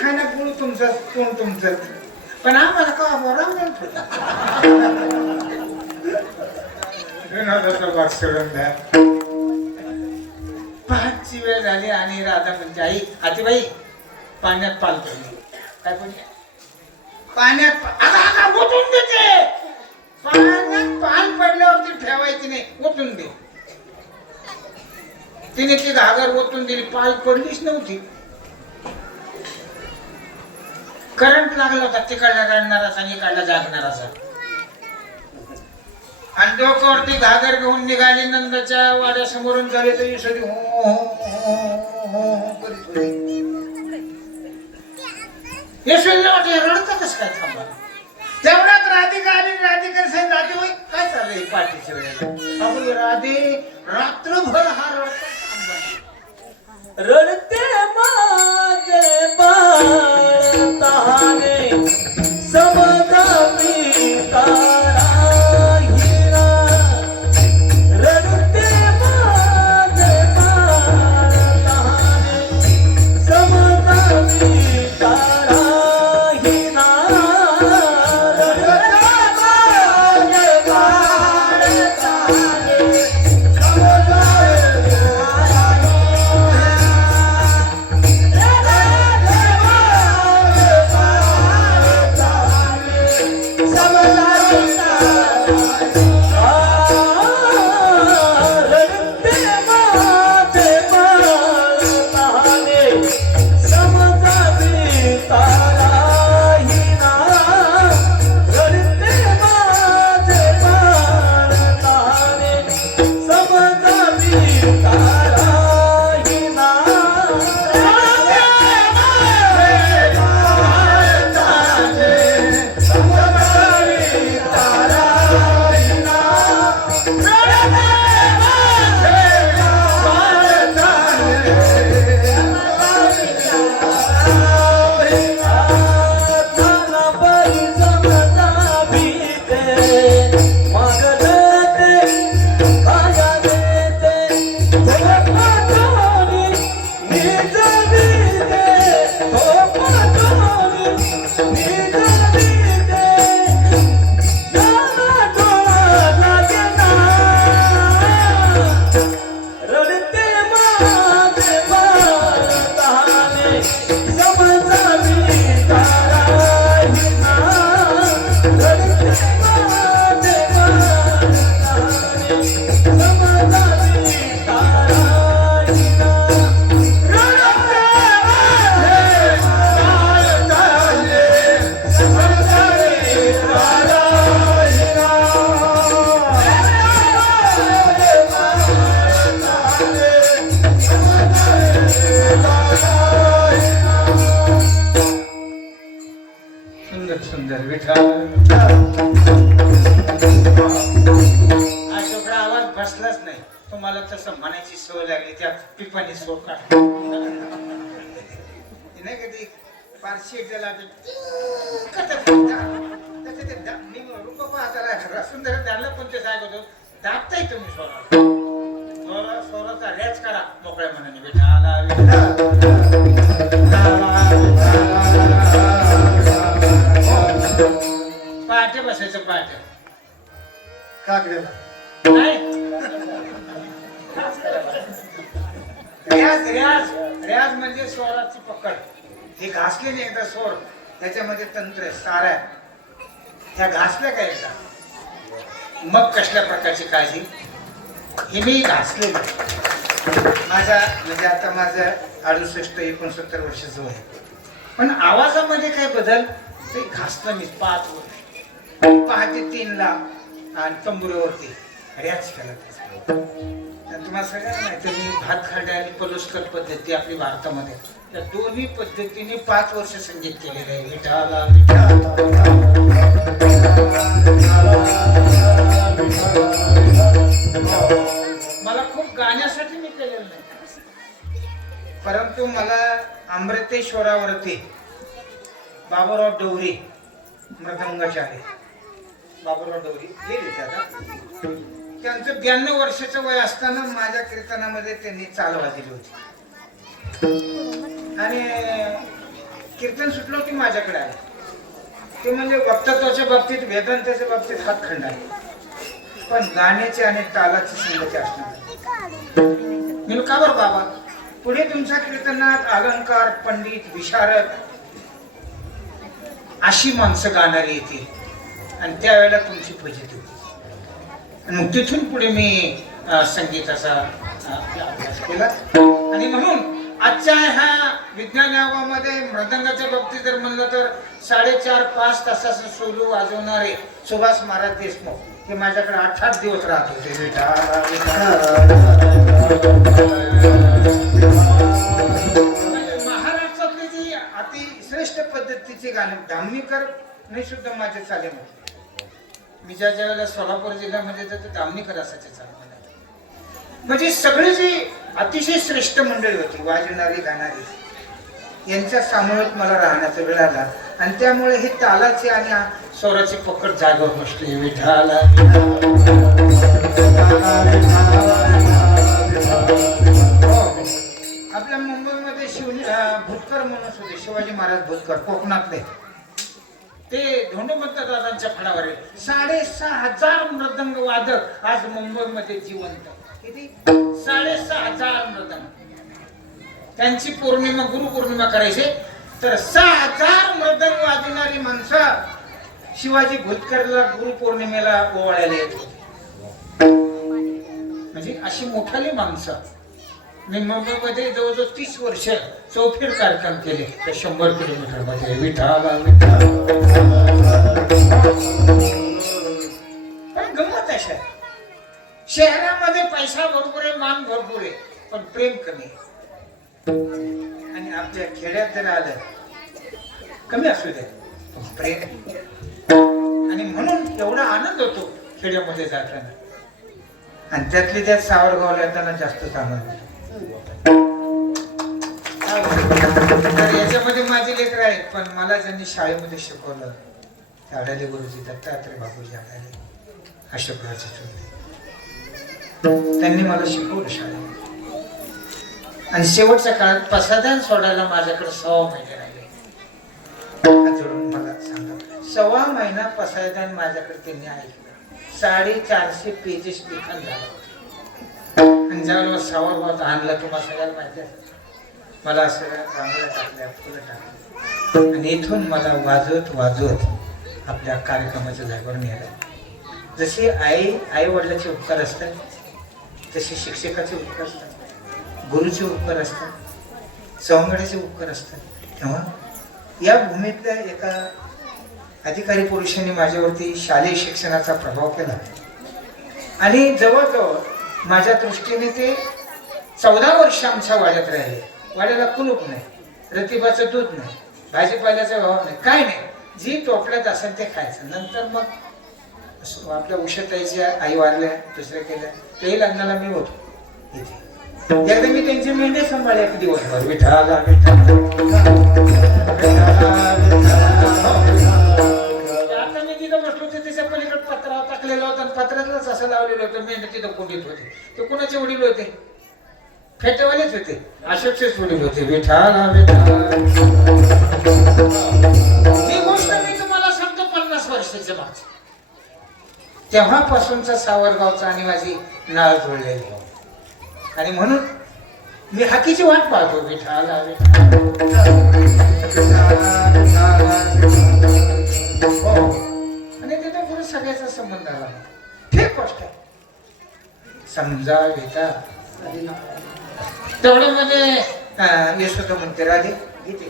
खायला गुळ तुमचं कोण तुमचं पण आम्हाला का बोरा पहाटची वेळ झाली आणि राधा म्हणजे आई आतीबाई पाण्यात पाल पडली. काय पडली? पाण्यात ओतून देते. पाण्यात पाल तिने ती घागर ओतून दिली, पाल पडलीच नव्हती. करंट लागला होता तिकडला रडणाराचा आणि इकडला जागणाराचा. आणि डोक्यावरती घागर घेऊन निघाली, नंदाच्या वाड्यासमोरून झाले तरी सगळी हो हो हो हो करीत होती. यशोदीला वाटलं रडतं कसं काय थांबा. तेवढ्यात राधिका आली. राधिका सांगितलं राधे होय काय चाललंय पाठीच्या वेळेला. अगं राधे रात्रभर हा रडते माझे बाळ तहाने समजावी तारा हिरा. रडते माझे बाळ तहाने समजावी तारा हिरा. रडते माझे बाळ तहाने सुंदर विठाल. अशोकला आवाज बसलाच नाही. तुम्हाला तसं म्हणायची सवय लागली त्या पिपाणी सोका नाही कधी पारशी त्याला सुंदर त्यांना पण ते सांगत होतो दाबताय तुम्ही स्वरा स्वराचा रॅच करा मोकळ्या मनाने. विठाला पहाटे बसायचं पहाटे काकड्याला नाही. रियाज रियाज रियाज म्हणजे स्वराची पकड. हे घासलेली एकदा स्वर त्याच्यामध्ये तंत्र आहे सारा आहे. त्या घासल्या का एकदा मग कसल्या प्रकारची काळजी. हे मी घासलेली माझा म्हणजे आता माझं 68-69 वर्षाचं आहे. पण आवाजामध्ये काय बदल ते घासलं मी 5 वर्ष. पहाटे 3ला आणि तंबुऱ्यावरती रॅच केला. तुम्हाला सगळ्यांना माहिती मी भात खाडे आणि पलुस्कर पद्धती आपली भारतामध्ये त्या दोन्ही पद्धतीने 5 वर्ष संगीत केलेलं आहे. विठाला मला खूप गाण्यासाठी मी केलेलं नाही, परंतु मला अमृतेश्वरावरती बाबूराव डोवरी मृदंगाचार्य बाबूराव डोवरी गेले त्याला. त्यांचं 92 वर्षाचं वय असताना माझ्या कीर्तनामध्ये त्यांनी चाल वाजली होती आणि कीर्तन सुटलं होती माझ्याकडे आले. ते म्हणजे वक्तत्वाच्या बाबतीत वेदांताच्या बाबतीत हातखंड आहे, पण गाण्याचे आणि तालाची संगती असणार. मी का बरं बाबा पुढे तुमच्या कीर्तनात अलंकार पंडित विशारद अशी माणसं गाणारी येतील आणि त्यावेळेला तुमची फजिती होती. मग तिथून पुढे मी संगीताचा अभ्यास केला आणि म्हणून आजच्या ह्या विज्ञान यावामध्ये मृदंगाच्या बाबतीत जर म्हणलं तर 4.5-5 तासाचं सोलू वाजवणारे सुभाष महाराज देशमुख हे माझ्याकडे 8 दिवस राहत होते. महाराष्ट्रातली जी अतिश्रेष्ठ पद्धतीची गाणी धामणीकर नाही सुद्धा माझे चाले होते. मी ज्या वेळेला सोलापूर जिल्ह्यामध्ये जातो धामणीकर असायचे चालू म्हणजे सगळी जी अतिशय श्रेष्ठ मंडळी होती वाजवणारी गाणारी यांच्या सामूहिक मला राहण्याचा वेळ आला आणि त्यामुळे ही तालाची आणि स्वराची पकड जागेवर बसली. विठाला आपल्या मुंबईमध्ये भूतकर म्हणून होते शिवाजी महाराज भूतकर कोकणातले ते धोंडोमंत दादांच्या फडावर 6,500 मृदंग वादक आज मुंबईमध्ये जिवंत. किती 6,500 मृदंग. त्यांची पौर्णिमा गुरुपौर्णिमा करायची तर 6,000 मृदंग वाजवणारी माणसं शिवाजी भूतकरला गुरुपौर्णिमेला ओवाळायला येत होती. म्हणजे अशी मोठाली माणसं. मी मुंबईमध्ये जवळजवळ 30 वर्ष चौफेर कार्यक्रम केले त्या 100 किलोमीटर मध्ये. विठाला पण गंमत अशा शहरामध्ये पैसा भरपूर आहे मान भरपूर आहे पण प्रेम कमी आहे. आणि आपल्या खेड्यात जर आलं कमी असू दे पण प्रेम आणि म्हणून एवढा आनंद होतो खेड्यामध्ये जाताना आणि त्यातली त्यात सावरगावला येताना जास्तच आनंद होतो. तर याच्यामध्ये माझे लेकर आहेत पण मला ज्यांनी शाळेमध्ये शिकवलं आढाले गुरुजी दत्तात्रय बाबूजी आढाले अशोकरावचे चौधरी त्यांनी मला शिकवलं शाळेमध्ये आणि शेवटच्या काळात पसायदान सोडायला माझ्याकडे 6 महिने राहिले. जोडून मला सांगा 6 महिना पसायदान माझ्याकडे त्यांनी ऐकलं. 450 पेजेस लिखाण झालं आणि ज्यावेळेला सवाबात आणला तुम्हाला सगळ्याला माहिती आहे मला असं रांगोळ्या टाकल्या फुलं टाकली आणि इथून मला वाजवत आपल्या कार्यक्रमाच्या जागेवर नेलं. जसे आई वडिलाचे उपकार असतात तसे शिक्षकाचे उपकार असतात गुरुचे उपकार असतात सवंगड्याचे उपकार असतात. तेव्हा या भूमीतल्या एका अधिकारी पुरुषांनी माझ्यावरती शालेय शिक्षणाचा प्रभाव केला आणि जवळजवळ माझ्या दृष्टीने ते 14 वर्ष आमच्या वाड्यात राहिले. वाड्याला कुलूप नाही रतिबाचं दूध नाही भाजीपाल्याचा भाव नाही काय नाही जी टोपल्यात असेल ते खायचं. नंतर मग आपल्या उषाताईच्या आई वारल्या दुसऱ्या केल्या तेही लग्नाला मी होतो इथे. एकदा मी त्यांचे मेंढे सांभाळले एक दिवसभर. विठाला आता मी तिथं बसलो होते त्याच्या पलीकडे पत्रा टाकलेला होता आणि पत्रातलंच असं लावलेलं होतं मेंढे तिथं कोंडीत होते. ते कोणाचे वडील होते फेटेवालेच होते अशोकचेच वडील होते. विठाला ही गोष्ट मी तुम्हाला सांगतो 50 वर्षाच्या मागची. तेव्हापासूनचा सावरगावचा आणि माझी नाळ जोडलेली आणि म्हणून मी हाकीची वाट पाहतो. विठाला आणि तिथं पुढे सगळ्याचा संबंध आला. ठीक गोष्ट आहे समजा वेता तेवढं मध्ये यशोदा म्हणते राधे घेते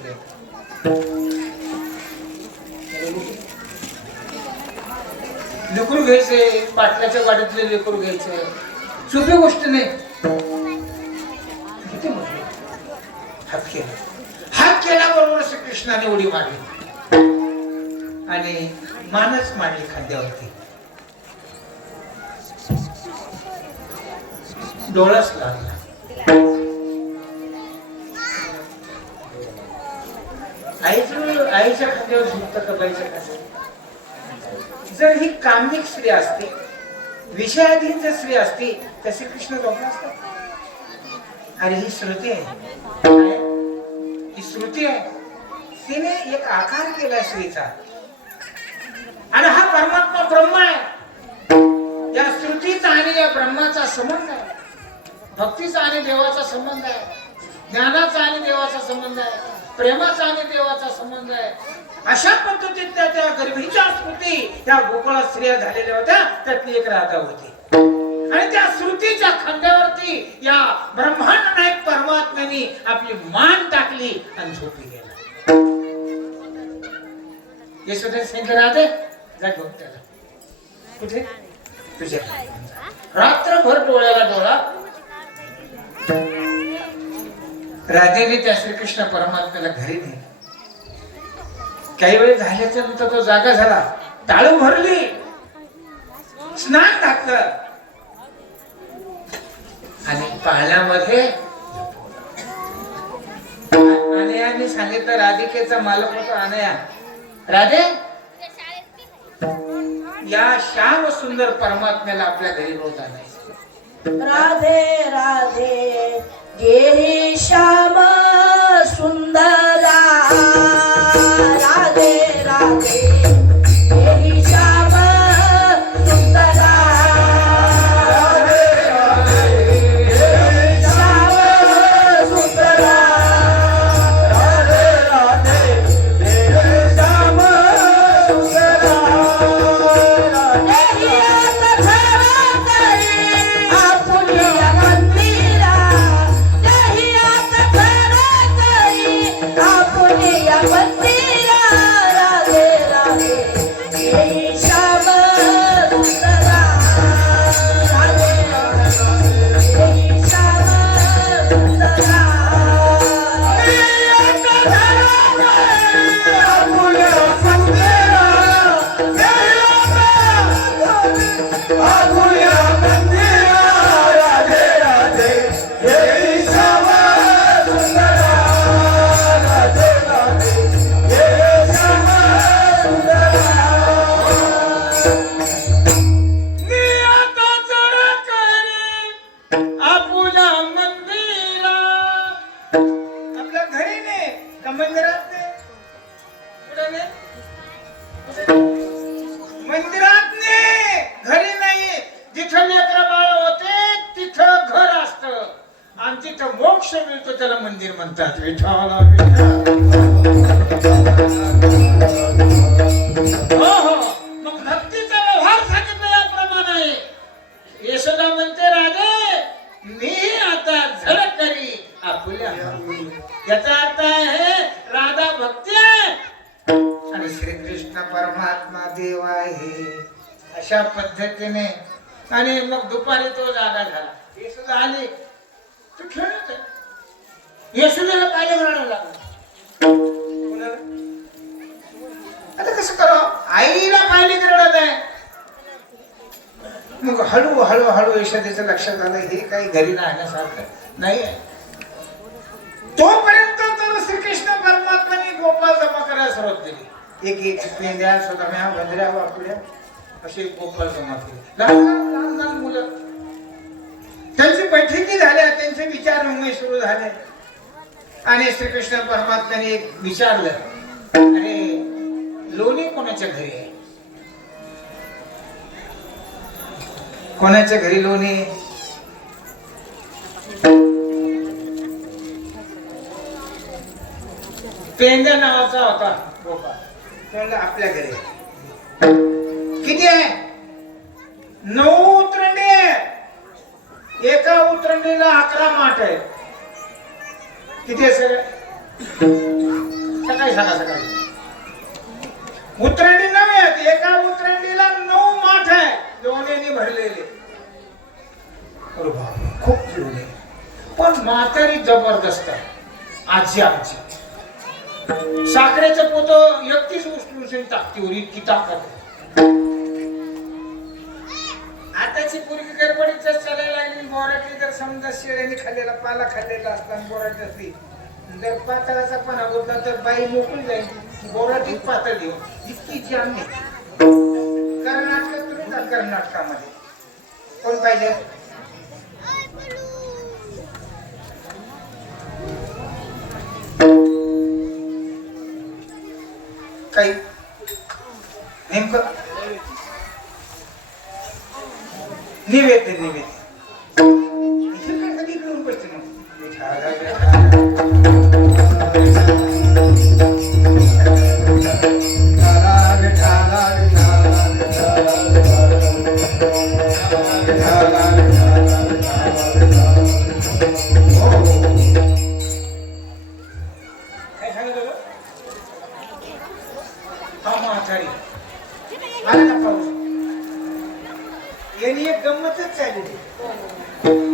लेकरू घ्यायचे पाटलाच्या गाडीतले लेकरू घ्यायचे सोपी गोष्ट नाही. हात केल्याबरोबर श्रीकृष्णाने उडी मारली आणि मानच मांडली खांद्यावरती. डोळाच लागला. आईच्या खांद्यावर झुकतं का बाईच्या खांद्यावर. जर ही कामिक स्त्री असते विषयाधीन जर स्त्री असती तर श्रीकृष्ण झोपला असता. अरे ही श्रुती आहे ही श्रुती आहे. तिने एक आकार केला स्त्रीचा आणि हा परमात्मा ब्रह्म आहे. या श्रुतीचा आणि या ब्रह्माचा संबंध आहे. भक्तीचा आणि देवाचा संबंध आहे. ज्ञानाचा आणि देवाचा संबंध आहे. प्रेमाचा आणि देवाचा संबंध आहे. अशा पद्धतीत त्या गर्भीच्या स्मृती त्या गोकुळात स्त्रिया झालेल्या होत्या त्यातली एक राधा होती आणि त्या श्रुतीच्या खांद्यावरती या ब्रह्मांड नायक परमात्म्याने आपली मान टाकली आणि झोपी गेला. यशोदा सांगितलं राधे जा घेऊन त्याला. कुठे? तुझ्या रात्रभर डोळ्याला डोळा. राधेने त्या श्रीकृष्ण परमात्म्याला घरी नेले. काही वेळ झाल्याच्या नंतर तो जागा झाला. टाळू भरली, स्नान घातलं आणि पाळण्यामध्ये अनयाने सांगितलं. राधिकेचा मालक होतो अनया. राधे या श्याम सुंदर परमात्म्याला आपल्या घरी रोज आणायचं. राधे राधे गे श्याम सुंदरा. राधे राधे गे श्याम सुंदरा. राधे राधे गे श्याम सुंदरा. राधे राधे गे श्याम सुंदरा. मंदिरात घरी नाही. जिथं लेकरं बाळ होते तिथं घर असतं आणि तिथं मोक्ष मिळतो त्याला मंदिर म्हणतात. विठ्ठला हो हो. मग भक्तीचा व्यवहार सांगितलं याप्रमाणे. यशोदा म्हणते राधे मी आता झलक करी आपुल्या. याचा अर्थ आहे राधा भक्ती आहे आणि श्रीकृष्ण परमात्मा देव आहे. अशा पद्धतीने आणि मग दुपारी तो जागा झाला. यशोदा आली तो खेळत आहे. यशोदाला पाहिलं रडायला लागलं. आता कसं करावं? आईला पाहिली की रडत आहे. मग हळू हळू हळू यशोदेचं लक्षात आलं हे काही घरी राहण्यासारखं नाही आहे. तोपर्यंत तर श्रीकृष्ण परमात्माने गोपाळ जमा करायला सुरुवात केली. एक एक पेंड्या सुदाम्या बंदऱ्या वाकुड्या असे गोपाळ जमा केले. लहान लहान मुलं त्यांची बैठकी झाल्या, त्यांचे विचार विनिमय सुरू झाले आणि श्रीकृष्ण परमात्म्याने एक विचारलं अरे लोणी कोणाच्या घरी आहे? कोणाच्या घरी लोणी? पेंद्या नावाचा होता गोपाळ. म्हणलं आपल्या घरी. किती आहे? 9 उतरंडी आहे. एका उतरंडीला 11 माठ आहे. किती आहे सर? सकाळी सांगा. सकाळी उतरंडी 9 आहेत. एका उतरंडीला 9 माठ आहे लोण्याने भरलेले. अरे बापरे खूप लोणे. पण म्हातारी जबरदस्त आहे आजी आमची. साखरेचं पोत 31 उचलून टाकते. इतकी ताकद. आताची पूर्वी गडबडीत चालायला लागली. बोराटी जर समजा शेळ्याने खाल्लेला पाला खाल्लेला असला बोराटी असली जर पातळाचा पाना बोलला तर बाई मोकळी जाईल. बोराटीत पातळ देऊ इतकी जाम नाही. कर्नाटकात तुम्ही जा. कर्नाटकामध्ये कोण पाहिजे? काही नेमकं निवेद्य कधी घेऊन पडते मग हा म्हातारी आला का पाऊस यांनी एक गंमतच चालली